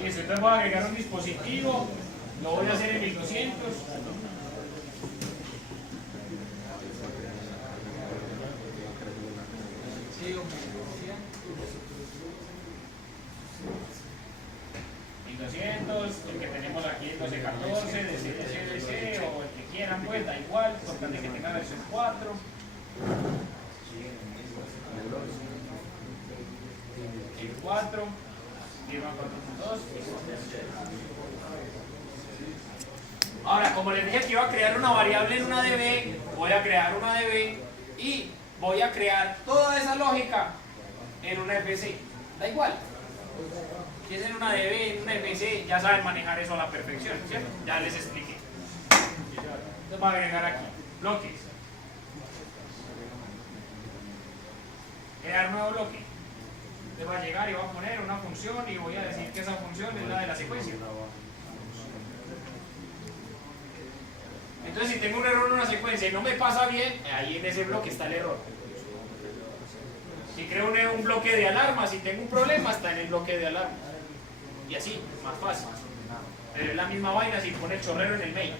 Listo, entonces voy a agregar un dispositivo, lo voy a hacer en 1200. El que tenemos aquí el 1214, de CDC o el que quieran, pues da igual, importante que tenga versión 4. El 4, firma 4.2. Ahora, como les dije que iba a crear una variable en una DB, voy a crear una DB y voy a crear toda esa lógica en una FC. Da igual. Si es en una DB, en una FC, ya saben manejar eso a la perfección, ¿cierto? Ya les expliqué. Entonces voy a agregar aquí bloques. Crear nuevo bloque. Entonces voy a llegar y voy a poner una función y voy a decir que esa función es la de la secuencia. Entonces si tengo un error en una secuencia y no me pasa bien, ahí en ese bloque está el error. Si creo un bloque de alarma, si tengo un problema, está en el bloque de alarma. Y así, más fácil. Pero es la misma vaina si pone el chorrero en el main.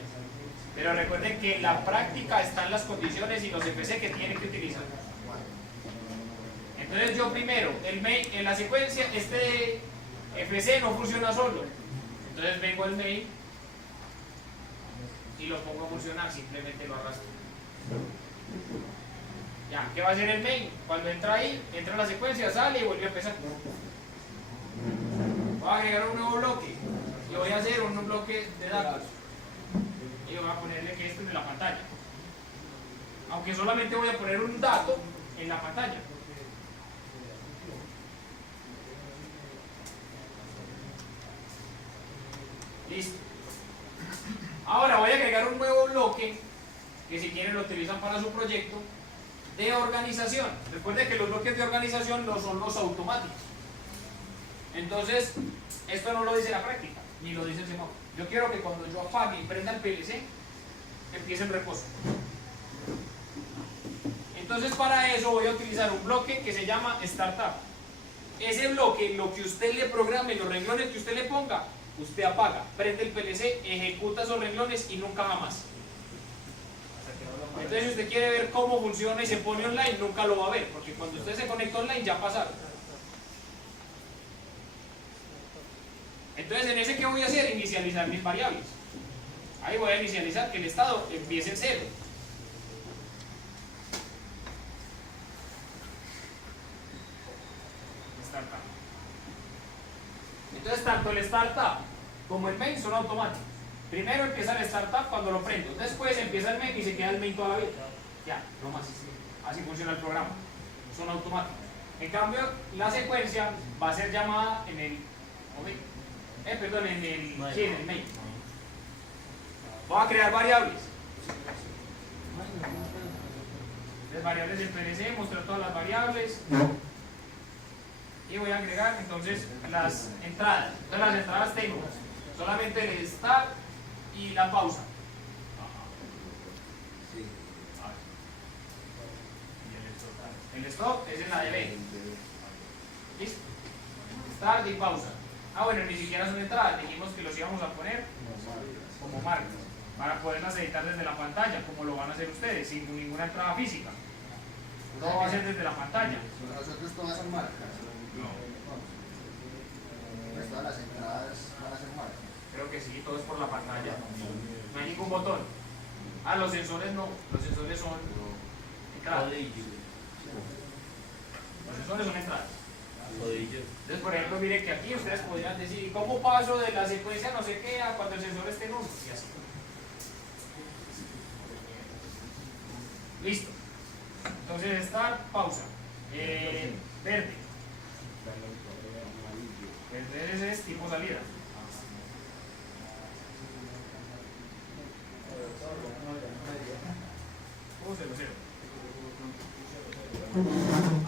Pero recuerden que en la práctica están las condiciones y los FC que tienen que utilizar. Entonces yo primero, el main, en la secuencia, este FC no funciona solo. Entonces vengo al main y lo pongo a funcionar, simplemente lo arrastro. Ya, ¿qué va a hacer el main? Cuando entra ahí, entra en la secuencia, sale y vuelve a empezar. Voy a agregar un nuevo bloque y voy a hacer un bloque de datos. Y voy a ponerle que esto es de la pantalla. Aunque solamente voy a poner un dato en la pantalla. Listo. Ahora voy a agregar un nuevo bloque que si quieren lo utilizan para su proyecto de organización. Recuerden que los bloques de organización no son los automáticos. Entonces, esto no lo dice la práctica, ni lo dice el semáforo. Yo quiero que cuando yo apague y prenda el PLC, empiece el reposo. Entonces, para eso voy a utilizar un bloque que se llama Startup. Ese bloque, lo que usted le programe, los renglones que usted le ponga, usted apaga, prende el PLC, ejecuta esos renglones y nunca jamás. Entonces, si usted quiere ver cómo funciona y se pone online, nunca lo va a ver, porque cuando usted se conecta online ya pasaron. Entonces, en ese, ¿qué voy a hacer? Inicializar mis variables. Ahí voy a inicializar que el estado empiece en 0. Startup. Entonces, tanto el startup como el main son automáticos. Primero empieza el startup cuando lo prendo. Después empieza el main y se queda el main toda la vida. Ya, no más. Así funciona el programa. Son automáticos. En cambio, la secuencia va a ser llamada en el... perdón, en el main. Voy a crear variables. Las variables del PLC, mostrar todas las variables. Y voy a agregar entonces las entradas. Entonces las entradas tengo solamente el start y la pausa. El stop es en la DB. ¿Listo? Start y pausa. Ah, bueno, ni siquiera son entradas, dijimos que los íbamos a poner como marcas para poderlas editar desde la pantalla, como lo van a hacer ustedes, sin ninguna entrada física. Todo va a ser desde la pantalla. ¿Nosotros todas son marcas? No. Pues todas las entradas van a ser marcas. Creo que sí, todo es por la pantalla. No hay ningún botón. Ah, los sensores no, los sensores son entradas. Los sensores son entradas. Entonces, por ejemplo, mire que aquí ustedes podrían decir, ¿y cómo paso de la secuencia no sé qué a cuando el sensor esté en 1? Y así. Listo. Entonces, start, pausa. Verde. Verde es tipo salida.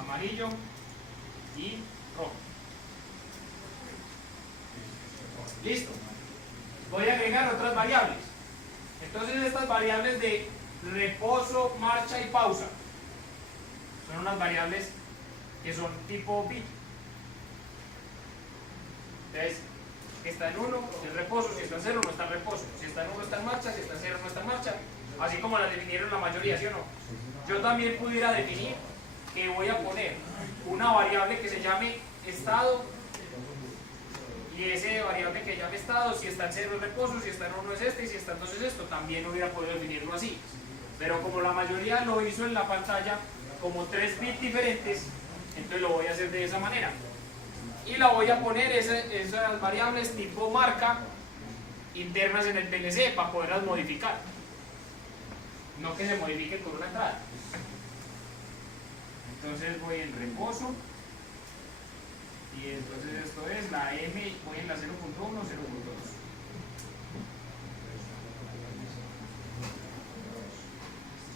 Amarillo y rojo. Listo. Voy a agregar otras variables. Entonces estas variables de reposo, marcha y pausa son unas variables que son tipo bit. Entonces, está en 1 es reposo, si está en 0 no está en reposo, si está en 1 está en marcha, si está en 0 no está en marcha, así como las definieron la mayoría, ¿sí o no? Yo también pudiera definir que voy a poner una variable que se llame estado, y ese variable que llame estado, si está en 0 es reposo, si está en 1 es este, y si está en 2 es esto. También hubiera podido definirlo así, pero como la mayoría lo hizo en la pantalla como 3 bits diferentes, entonces lo voy a hacer de esa manera. Y la voy a poner esas variables tipo marca internas en el PLC para poderlas modificar, no que se modifiquen con una entrada. Entonces voy en reposo y entonces esto es la M, voy en la 0.1,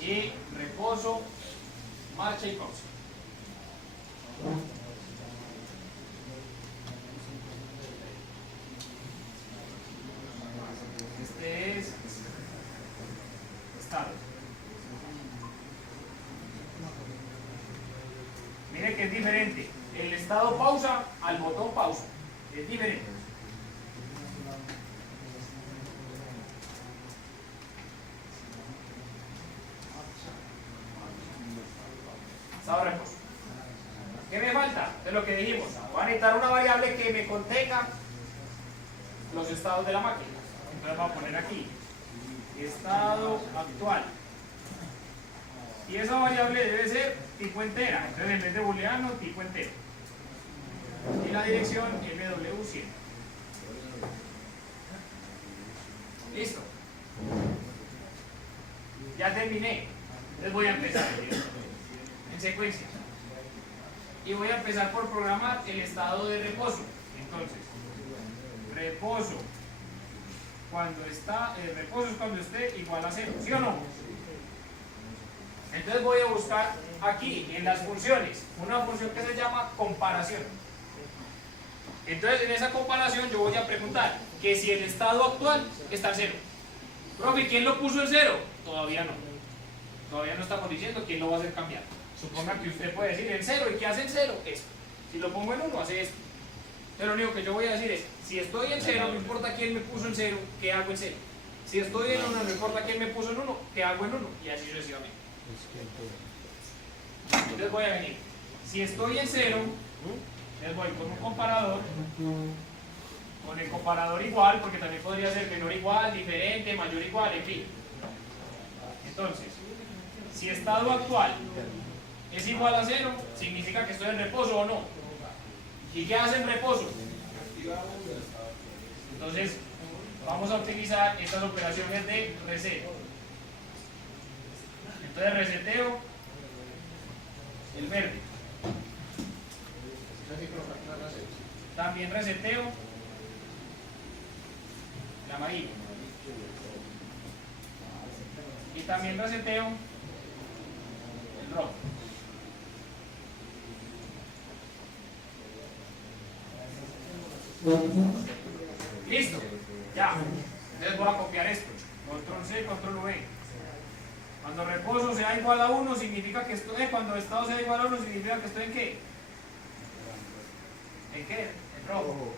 0.2 y reposo, marcha y pausa. Este es estado. Mire que es diferente el estado pausa al botón pausa, es diferente. Estado de reposo. ¿Qué me falta? De lo que dijimos, voy a necesitar una variable que me contenga los estados de la máquina. Entonces voy a poner aquí estado actual, y esa variable debe ser tipo entera, entonces en vez de booleano, tipo entero, y la dirección MW100. Listo, ya terminé. Entonces voy a empezar en secuencia y voy a empezar por programar el estado de reposo. Entonces, reposo cuando está, el reposo es cuando esté igual a 0, ¿sí o no? Entonces voy a buscar aquí en las funciones una función que se llama comparación. Entonces en esa comparación yo voy a preguntar que si el estado actual está en 0. Profe, ¿quién lo puso en 0? Todavía no. Todavía no estamos diciendo quién lo va a hacer cambiar. Suponga que usted puede decir en 0, ¿y qué hace en 0? Esto. Si lo pongo en 1, hace esto. Pero lo único que yo voy a decir es, si estoy en 0, no importa quién me puso en 0, ¿qué hago en 0? Si estoy en 1, no importa quién me puso en 1, ¿qué hago en 1? Y así sucesivamente. Entonces voy a venir. Si estoy en 0, entonces voy con un comparador, con el comparador igual, porque también podría ser menor igual, diferente, mayor igual, en fin. Entonces, si estado actual es igual a 0, significa que estoy en reposo o no. ¿Y qué hace en reposo? Entonces, vamos a utilizar estas operaciones de reset. Entonces reseteo el verde. También reseteo el amarillo. Y también reseteo el rojo. Listo, ya. Entonces voy a copiar esto. Control C, Control V. Cuando reposo sea igual a 1 significa que estoy, cuando estado sea igual a 1 significa que estoy en ¿qué? ¿En qué? En rojo.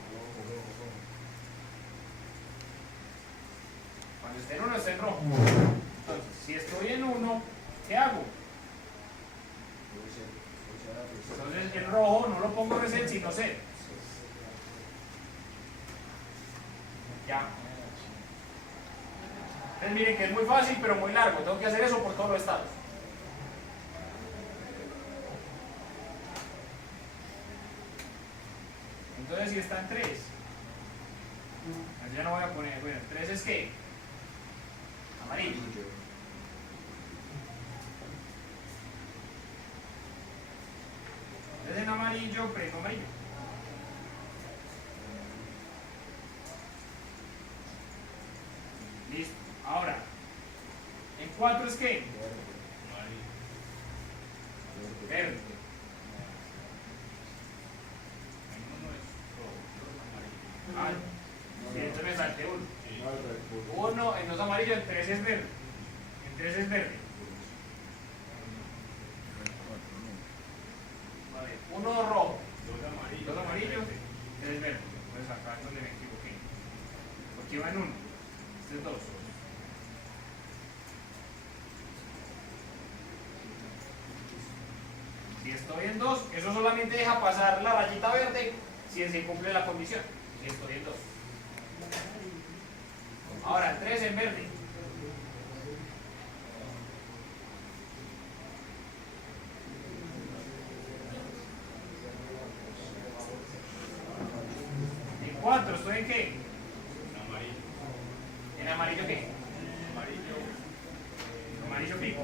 Cuando esté en 1 está en rojo. Entonces, si estoy en 1, ¿qué hago? Entonces el rojo no lo pongo reset sino set. Ya. Entonces miren que es muy fácil pero muy largo. Tengo que hacer eso por todos los estados. Entonces si está en 3, ya no voy a poner, bueno, 3 es ¿qué? Amarillo. Entonces en amarillo, prendo amarillo. Listo. Ahora, en 4 es ¿qué? Verde. Ah, sí, entonces me salté uno. 1, en 2 amarillo, en 3 es verde. En 3 es verde. Vale, 1 rojo, 2 amarillo, 3 verde. Entonces acá es donde me equivoqué. Porque va en 1. Este es 2. Si estoy en 2, eso solamente deja pasar la rayita verde si se cumple la condición. Si estoy en 2. Ahora, 3 en verde. En 4, ¿estoy en qué? En amarillo. ¿En amarillo qué? Amarillo. Amarillo pico.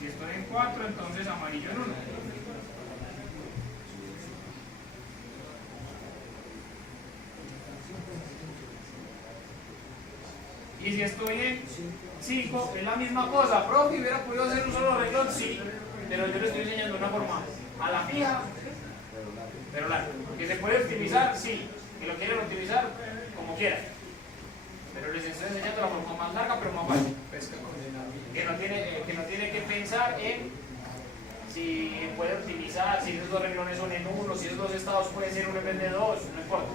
Si estoy en 4, entonces amarillo en 1. Y si estoy en 5, es la misma cosa. Profe, hubiera podido hacer un solo renglón, sí, pero yo le estoy enseñando una forma a la fija, pero larga. Que se puede optimizar, sí, que lo quieren utilizar como quieran. Pero les estoy enseñando la forma más larga, pero más fácil. Que no tiene que pensar en si puede optimizar, si esos 2 renglones son en 1, si esos 2 estados pueden ser 1 en vez de 2, no importa.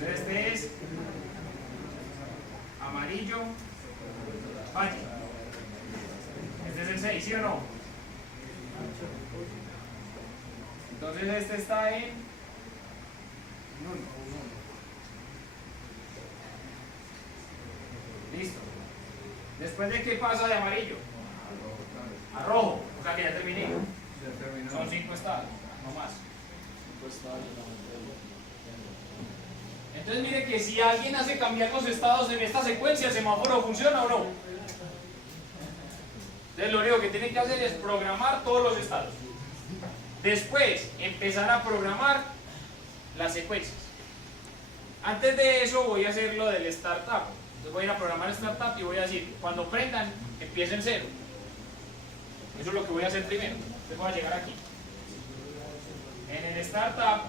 Entonces este es amarillo, valle. Este es el 6, ¿sí o no? Entonces este está en 1. Listo. Después de qué pasa de amarillo a rojo, o sea que ya terminé. Son 5 estados, no más. Entonces mire que si alguien hace cambiar los estados en esta secuencia, ¿el semáforo funciona o no? Entonces lo único que tienen que hacer es programar todos los estados. Después empezar a programar las secuencias. Antes de eso voy a hacer lo del startup. Entonces voy a ir a programar startup y voy a decir, cuando prendan, empiecen 0. Eso es lo que voy a hacer primero. Entonces voy a llegar aquí. En el startup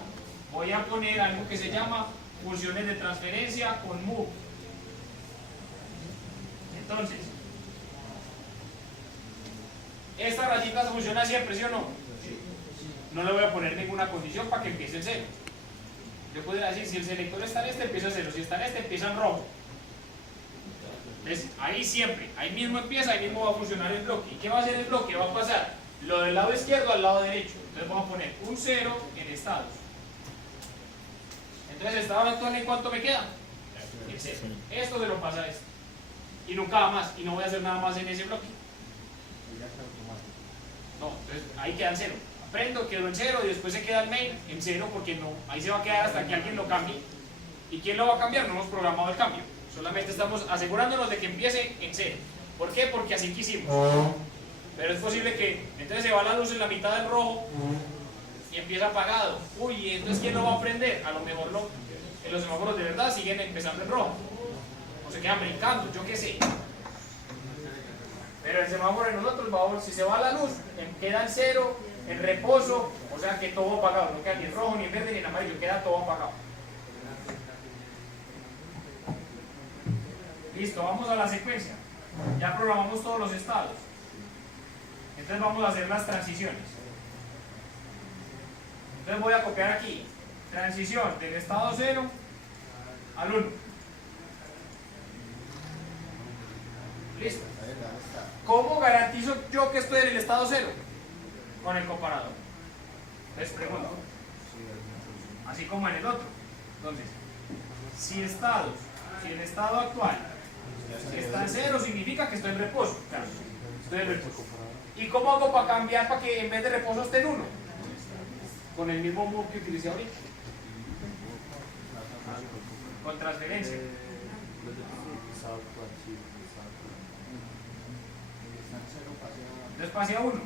voy a poner algo que se llama funciones de transferencia con move. Entonces, esta rayita funciona siempre, ¿sí o no? No le voy a poner ninguna condición para que empiece en 0. Yo puedo decir, si el selector está en este, empieza en 0. Si está en este, empieza en rojo. Entonces, ahí siempre, ahí mismo empieza, ahí mismo va a funcionar el bloque. ¿Y qué va a hacer el bloque? Va a pasar lo del lado izquierdo al lado derecho. Entonces vamos a poner un 0 en estados. Entonces, estado actual, ¿en cuánto me queda? En 0. Esto se lo pasa a esto. Y nunca más. Y no voy a hacer nada más en ese bloque. No, entonces ahí queda en 0. Aprendo, quedó en 0 y después se queda el main en 0 porque no, ahí se va a quedar hasta que alguien lo cambie. ¿Y quién lo va a cambiar? No hemos programado el cambio. Solamente estamos asegurándonos de que empiece en 0. ¿Por qué? Porque así quisimos. Pero es posible que entonces se va la luz en la mitad del rojo y empieza apagado. Uy, entonces ¿quién lo va a prender? A lo mejor no. En los semáforos de verdad siguen empezando en rojo. O se quedan brincando, yo qué sé. Pero el semáforo de nosotros, si se va la luz, queda en 0, en reposo, o sea que todo apagado. No queda ni en rojo, ni en verde, ni en amarillo, queda todo apagado. Listo, vamos a la secuencia. Ya programamos todos los estados. Entonces vamos a hacer las transiciones. Entonces voy a copiar aquí. Transición del estado 0 al 1. Listo. ¿Cómo garantizo yo que estoy en el estado 0? Con el comparador. Les pregunto. Así como en el otro. Entonces, si el estado actual está en 0, significa que estoy en reposo. Claro, estoy en reposo. ¿Y cómo hago para cambiar para que en vez de reposo esté en 1? Con el mismo move que utilicé ahorita. Con transferencia. Entonces pase a 1.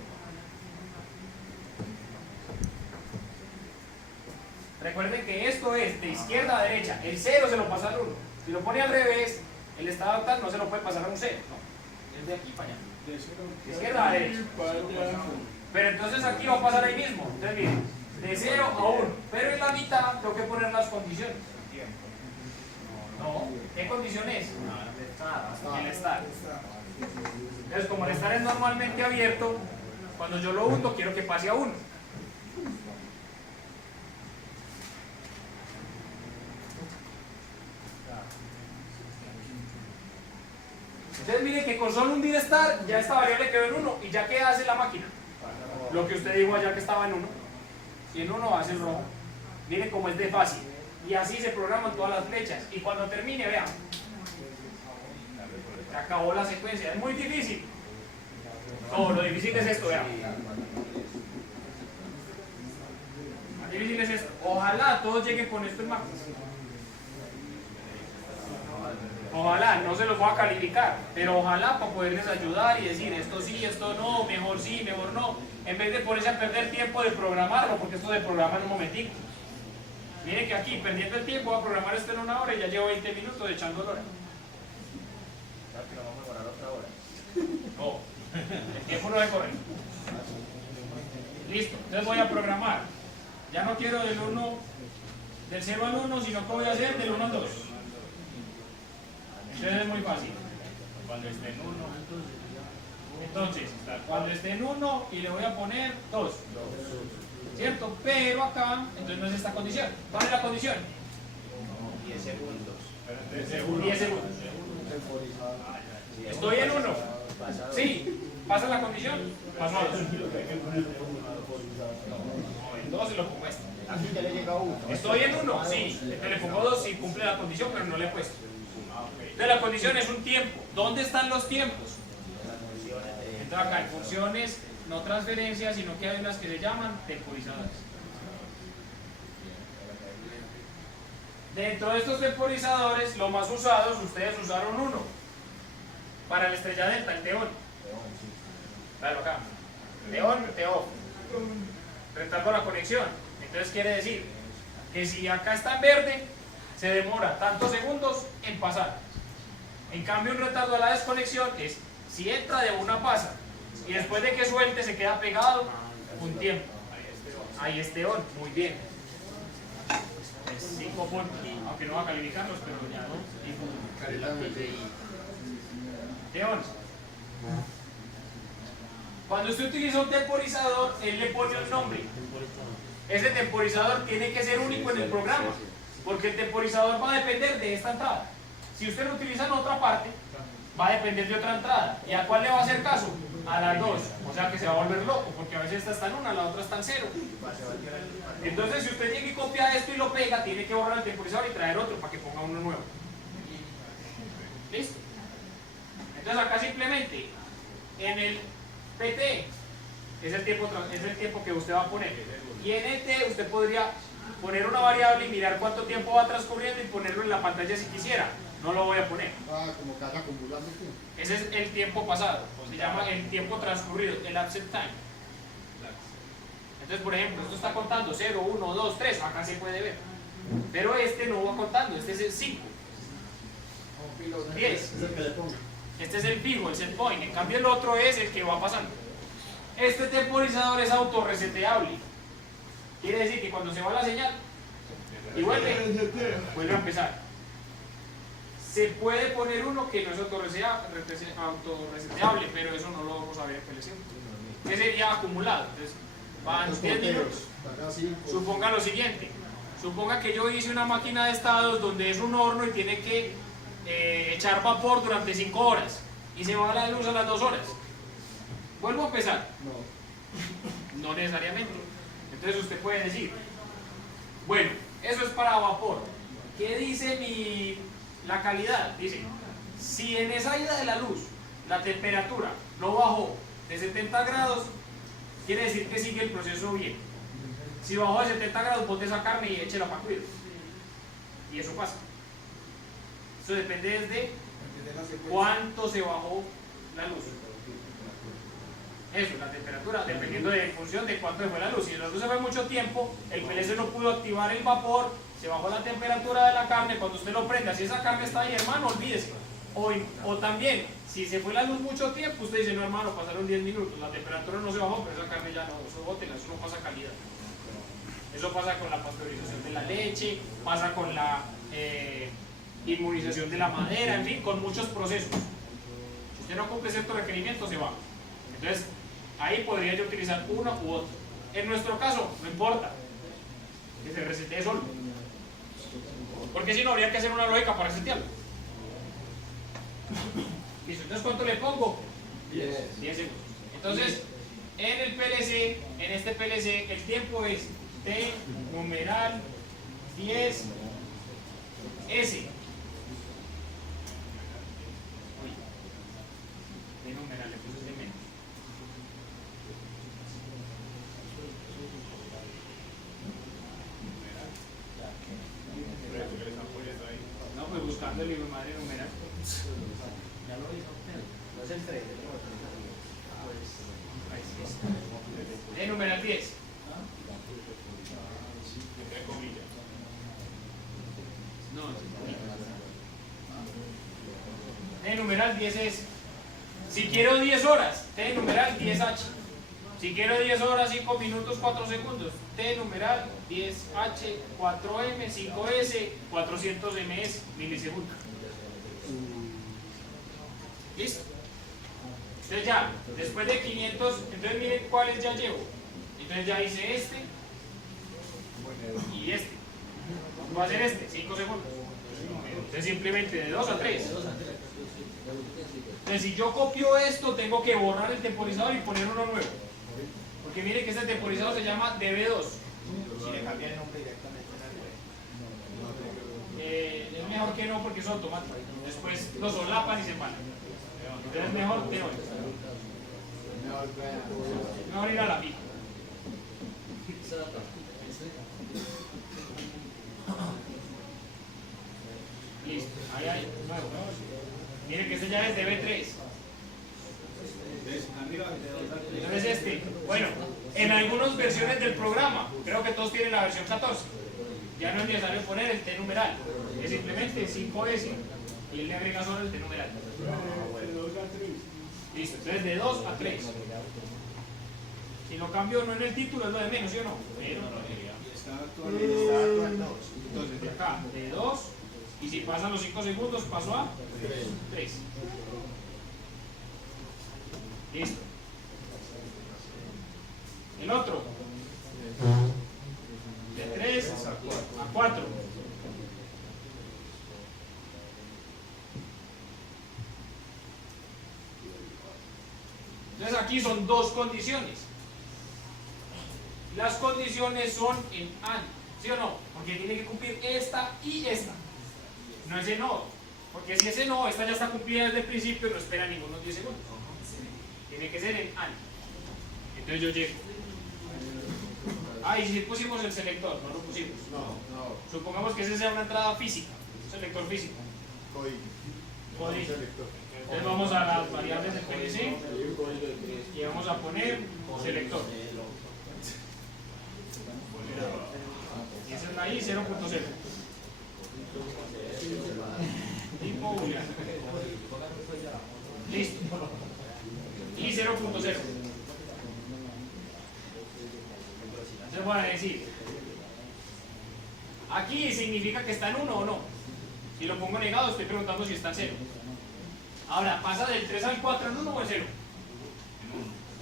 Recuerden que esto es de izquierda a derecha. El 0 se lo pasa al 1. Si lo pone al revés, el estado actual no se lo puede pasar a un 0. No, es de aquí para allá. De izquierda a derecha. Pero entonces aquí va a pasar ahí mismo. Entonces miren, de 0 a 1. Pero en la mitad tengo que poner las condiciones. No, ¿qué condición es? El estar. Entonces como el estar es normalmente abierto, cuando yo lo hundo quiero que pase a 1. Entonces miren que con solo hundir estar, ya esta variable quedó en 1 y ya qué hace la máquina. Lo que usted dijo allá que estaba en 1. Y en 1 hace el rojo. Miren cómo es de fácil. Y así se programan todas las flechas. Y cuando termine, vean. Se acabó la secuencia. Es muy difícil. No, lo difícil es esto, vean. Lo difícil es esto. Ojalá todos lleguen con esto en marco. Ojalá, no se los voy a calificar, pero ojalá para poderles ayudar y decir esto sí, esto no, mejor sí, mejor no, en vez de ponerse a perder tiempo de programarlo, porque esto se programa en un momentico. Miren que aquí, perdiendo el tiempo, voy a programar esto en 1 hora y ya llevo 20 minutos echando el hora. ¿Sabes que nos vamos a demorar otra hora? No, el tiempo no debe correr. Listo, entonces voy a programar. Ya no quiero del 0 al 1, sino que voy a hacer del 1 al 2. Entonces es muy fácil. Cuando esté en 1, entonces, cuando esté en 1 y le voy a poner 2. ¿Cierto? Pero acá, entonces no es esta condición. ¿Cuál es la condición? 10 segundos. 10 segundos. Estoy en 1. Sí. ¿Pasa la condición? Paso a 2. No, en 2 se lo pongo esto. Aquí ya le llega 1. Estoy en 1, sí. Entonces le pongo 2 y cumple la condición, pero no le he puesto. Entonces la condición es un tiempo. ¿Dónde están los tiempos? Entonces acá en funciones, no transferencias, sino que hay unas que se llaman temporizadores. Dentro de estos temporizadores, los más usados, ustedes usaron uno para la estrella delta, el teón. Claro, acá. Teón, teón. Retardo la conexión. Entonces quiere decir que si acá está en verde, se demora tantos segundos en pasar. En cambio, un retardo a la desconexión es si entra de una pasa y después de que suelte se queda pegado un tiempo. Ahí es teón, muy bien. Es 5 puntos, aunque no va a calificarlos, pero ya no. Teón. Cuando usted utiliza un temporizador, él le pone un nombre. Ese temporizador tiene que ser único en el programa, porque el temporizador va a depender de esta entrada. Si usted lo utiliza en otra parte, va a depender de otra entrada. ¿Y a cuál le va a hacer caso? A las dos. O sea que se va a volver loco, porque a veces esta está en 1, la otra está en 0. Entonces, si usted llega y copia esto y lo pega, tiene que borrar el temporizador y traer otro para que ponga uno nuevo. ¿Listo? Entonces acá simplemente, en el PT, es el tiempo que usted va a poner. Y en ET usted podría poner una variable y mirar cuánto tiempo va transcurriendo y ponerlo en la pantalla si quisiera. No lo voy a poner. Como que haga acumulando el tiempo. Ese es el tiempo pasado. Se llama el tiempo transcurrido, el absent time. Entonces, por ejemplo, esto está contando 0, 1, 2, 3. Acá se puede ver. Pero este no va contando. Este es el 5. 10. Este es el fijo, el set point. En cambio, el otro es el que va pasando. Este temporizador es autorreseteable. Quiere decir que cuando se va la señal y vuelve a empezar. Se puede poner uno que no es autorreseteable, pero eso no lo vamos a ver en PLC. Que sería acumulado. Entonces, van 10 minutos. Suponga lo siguiente. Suponga que yo hice una máquina de estados donde es un horno y tiene que echar vapor durante 5 horas. Y se va la luz a las 2 horas. ¿Vuelvo a empezar? No necesariamente. Entonces usted puede decir, bueno, eso es para vapor. ¿Qué dice la calidad? Dice, si en esa ida de la luz la temperatura no bajó de 70 grados, quiere decir que sigue el proceso bien. Si bajó de 70 grados, bote esa carne y échela para cuidar. Y eso pasa. Eso depende desde cuánto se bajó la luz. Eso, la temperatura, dependiendo en función de cuánto se fue la luz. Si la luz se fue mucho tiempo, el PLC no pudo activar el vapor, se bajó la temperatura de la carne. Cuando usted lo prenda, si esa carne está ahí, hermano, olvídese. O también, si se fue la luz mucho tiempo, usted dice, no hermano, pasaron 10 minutos, la temperatura no se bajó, pero esa carne ya no, eso bótela, eso no pasa calidad. Eso pasa con la pasteurización de la leche, pasa con la inmunización de la madera, en fin, con muchos procesos. Si usted no cumple ciertos requerimientos, se va. Entonces, ahí podría yo utilizar uno u otro. En nuestro caso, no importa, que se resetee solo. Porque si no, habría que hacer una lógica para resetearlo. Listo, entonces ¿cuánto le pongo? 10 segundos. Entonces, en el PLC, en este PLC, el tiempo es T numeral 10 S. T numeral, le puse de menos. No, pues buscando el libro madre numeral. Ya lo hizo. No es el 3, T numeral 10. No, T numeral 10 es. Si quiero 10 horas, T numeral 10H. Si quiero 10 horas, 5 minutos, 4 segundos, T numeral 10H, 4M, 5S, 400 ms, milisegundos. ¿Listo? Entonces ya, después de 500, entonces miren cuáles ya llevo. Entonces ya hice este y este. Voy a hacer este, 5 segundos. Entonces simplemente de 2 a 3. Entonces si yo copio esto, tengo que borrar el temporizador y poner uno nuevo. Porque miren que este temporizador se llama DB2. Si le cambia el nombre directamente en el web. Es mejor que no porque es automático. Después lo solapan y se empanan. Entonces es mejor que no. Mejor ir a la pica. Listo, ahí hay nuevo. Miren que este ya es DB3. Entonces este, bueno, en algunas versiones del programa, creo que todos tienen la versión 14. Ya no es necesario poner el T numeral, es simplemente 5S y él le agrega solo el T numeral. Listo, entonces de 2 a 3. Si lo cambio no en el título, es lo de menos, ¿sí o no? Pero Está actuando. entonces de acá, de 2, y si pasan los 5 segundos, paso a 3. Listo. El otro. De 3 a 4. Entonces aquí son dos condiciones. Las condiciones son en AND, ¿sí o no? Porque tiene que cumplir esta y esta. No ese no. Porque si ese no, esta ya está cumplida desde el principio y no espera ningunos 10 segundos. Tiene que ser en AND. Entonces yo llego. Ah, y si pusimos el selector, no lo pusimos. No. Supongamos que ese sea una entrada física, un selector físico. Código. Entonces vamos a las variables del PLC y vamos a poner selector. Y esa es la I 0.0. Tipo booleano. Listo. I 0.0. Entonces voy a decir, aquí significa que está en 1 o no. Si lo pongo negado, estoy preguntando si está en 0. Ahora, ¿pasa del 3 al 4 en 1 o en 0?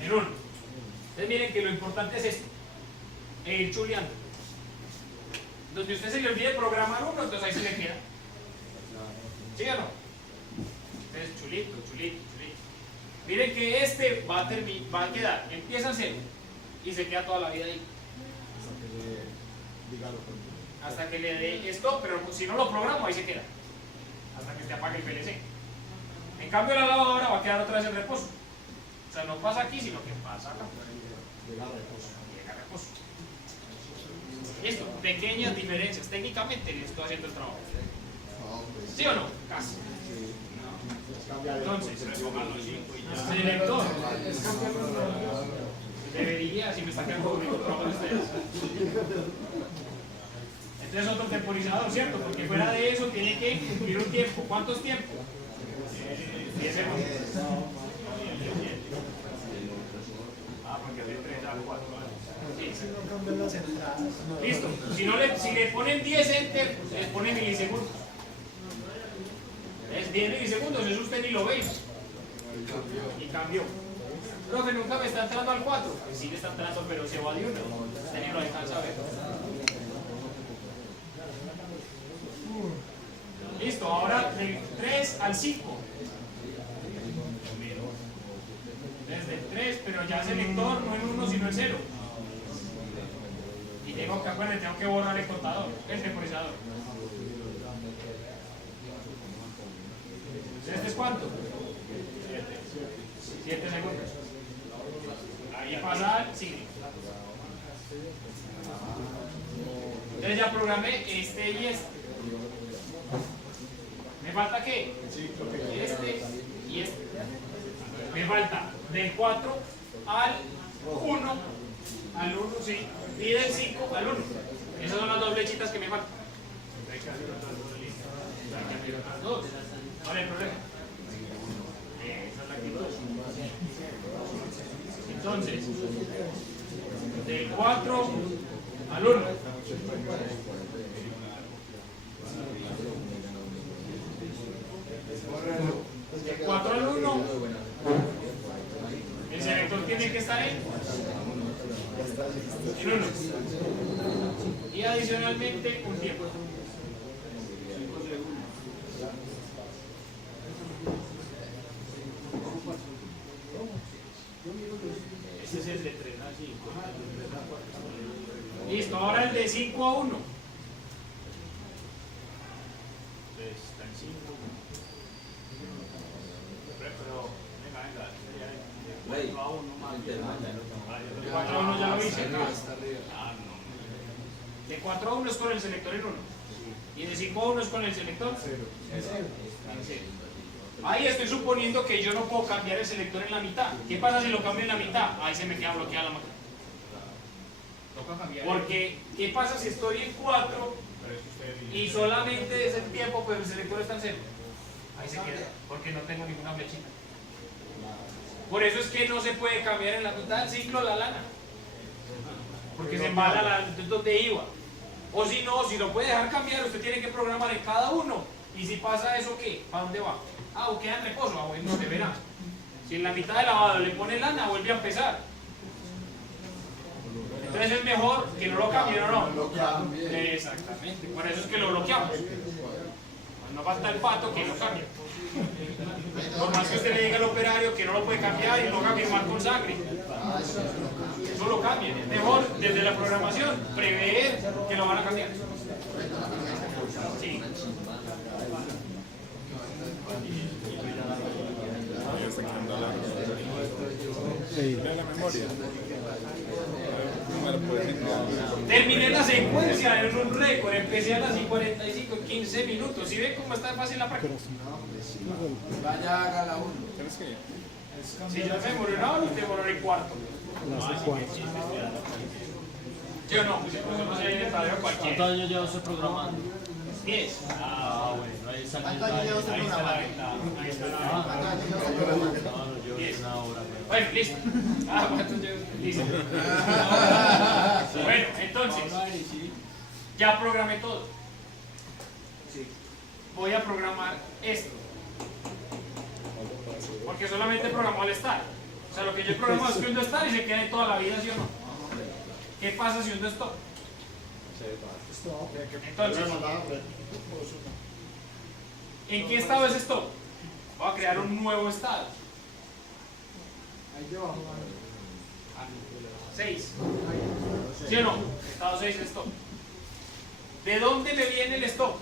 En 1. Entonces miren que lo importante es esto. Ir chuleando. Donde usted se le olvide programar 1, entonces ahí se le queda. ¿Sí o no? Entonces chulito. Miren que este va a quedar, empieza en 0 y se queda toda la vida ahí. Hasta que le dé esto, pero si no lo programo, ahí se queda. Hasta que se apague el PLC. En cambio, la lavadora va a quedar otra vez en reposo. O sea, no pasa aquí, sino que pasa acá. Llega a reposo. Listo, pequeñas diferencias. Técnicamente le estoy haciendo el trabajo. ¿Sí o no? Casi. Entonces, selector. Debería, si me está quedando bonito el trabajo de ustedes. Entonces otro temporizador, ¿cierto? Porque fuera de eso tiene que cumplir un tiempo. ¿Cuántos tiempos? 10 segundos. Porque de 3 a 4. Sí. Listo. Si le ponen 10 enter, les ponen milisegundos. Es 10 milisegundos, eso usted ni lo ve. Y cambió. Profe, nunca me está entrando al 4. Pues sí le está entrando, pero se va de uno. Usted ni lo alcanza a ver. Listo, ahora del 3 al 5. Desde el 3, pero ya selector no en 1 sino en 0. Y tengo que borrar el contador, el temporizador. ¿Este es cuánto? 7 segundos. Ahí pasa al 5. Entonces ya programé este y este. ¿Me falta qué? Este y este. Me falta del 4 al 1, sí, y del 5 al 1. Esas son las dos flechitas que me faltan. ¿Cuál es el problema? Esa es la actitud. Entonces, del 4 al 1. Del 4 al 1. El selector tiene que estar en 1. Y adicionalmente un tiempo. Este es el de 3 a 5. Listo, ahora el de 5 a 1. Está en 5. Pero, venga, de 4 a 1 más. De 4 a 1 ya lo hice. De 4 a 1 es con el selector en 1. Y de 5 a 1 es con el selector en 0. Ahí estoy suponiendo que yo no puedo cambiar el selector en la mitad. ¿Qué pasa si lo cambio en la mitad? Ahí se me queda bloqueada la máquina. Porque, ¿qué pasa si estoy en 4 y solamente es el tiempo, pero el selector está en 0? Ahí se queda, porque no tengo ninguna flechita. Por eso es que no se puede cambiar en la mitad del ciclo la lana. Porque se embala donde iba. O si no, si lo puede dejar cambiar, usted tiene que programar en cada uno. Y si pasa eso, ¿qué? ¿Para dónde va? Ah, o queda en reposo. Ah, bueno, se verá. Si en la mitad del lavado le pone lana, vuelve a empezar. Entonces es mejor que no lo cambien o no. Exactamente. Por eso es que lo bloqueamos. No falta el pato que lo cambie. Por más que usted le diga al operario que no lo puede cambiar y lo haga firmar con sangre. Eso lo cambien. Es mejor desde la programación prever que lo van a cambiar. Sí. La memoria. Terminé la secuencia en un récord, empecé a las 45, 15 minutos. ¿Sí ven cómo está fácil la práctica? Vaya, haga la 1. Si yo me demoré una hora, usted demoró el cuarto. Yo no, pues eso no se viene tarea cualquiera. ¿Cuántos años lleva usted programando? 10. Ah, bueno, ahí está el detalle. Ahí está la ventaja. Ahí está la ventaja. No, yo llevo una hora. Bueno, listo. ¿Cuántos llevo? Listo. Bueno, entonces, ya programé todo. Voy a programar esto. Porque solamente programó el estar. O sea, lo que yo he programado es que hundo estar y se quede toda la vida, ¿sí o no? ¿Qué pasa si hundo stop? Entonces, ¿en qué estado es stop? Voy a crear un nuevo estado. 6. ¿Sí o no? Estado 6 es stop. ¿De dónde me viene el stop?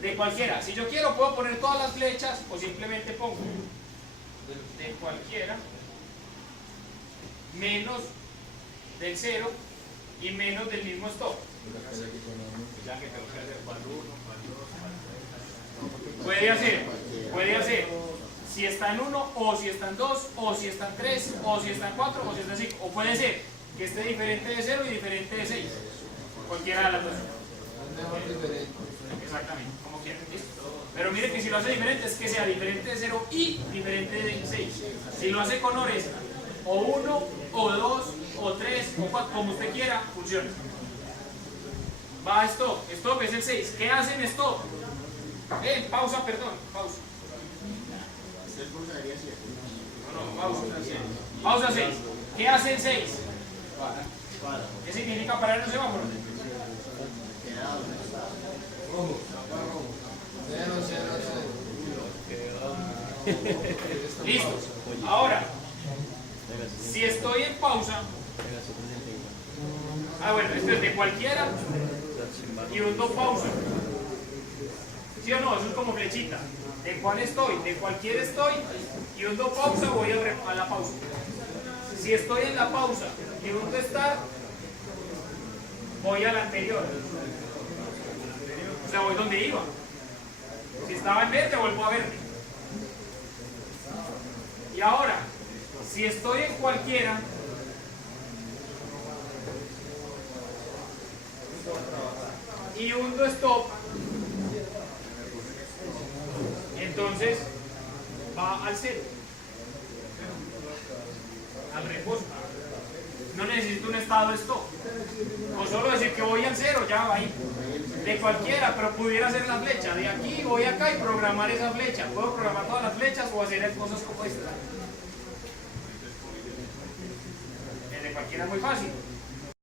De cualquiera. Si yo quiero puedo poner todas las flechas o simplemente pongo de cualquiera menos del 0 y menos del mismo stop. Puede hacer si está en 1 o si está en 2 o si está en 3 o si está en 4 o si está en 5, o puede ser que esté diferente de 0 y diferente de 6, cualquiera de las dos. Exactamente, como quieran. ¿Listo? Pero mire que si lo hace diferente es que sea diferente de 0 y diferente de 6. Si lo hace con ores, o 1, o 2, o 3, o 4, como usted quiera, funciona. Va stop, stop es el 6. ¿Qué hacen stop? Pausa, perdón, pausa. No, pausa. Pausa 6. ¿Qué hace el 6? ¿Qué significa parar en el semáforo? Listo. Ahora, si estoy en pausa, bueno, esto es de cualquiera y hundo pausa. ¿Sí o no? Eso es como flechita. ¿De cuál estoy? De cualquier estoy y hundo pausa, voy a la pausa. Si estoy en la pausa y hundo estar, voy a la anterior. O sea, voy donde iba. Si estaba en verde, vuelvo a verde. Y ahora, si estoy en cualquiera, y hundo stop, entonces va al 0, al reposo. No necesito un estado stop, o solo decir que voy al 0, ya va ahí. De cualquiera, pero pudiera ser la flecha. De aquí voy acá y programar esa flecha. Puedo programar todas las flechas o hacer cosas como esta. El de cualquiera es muy fácil.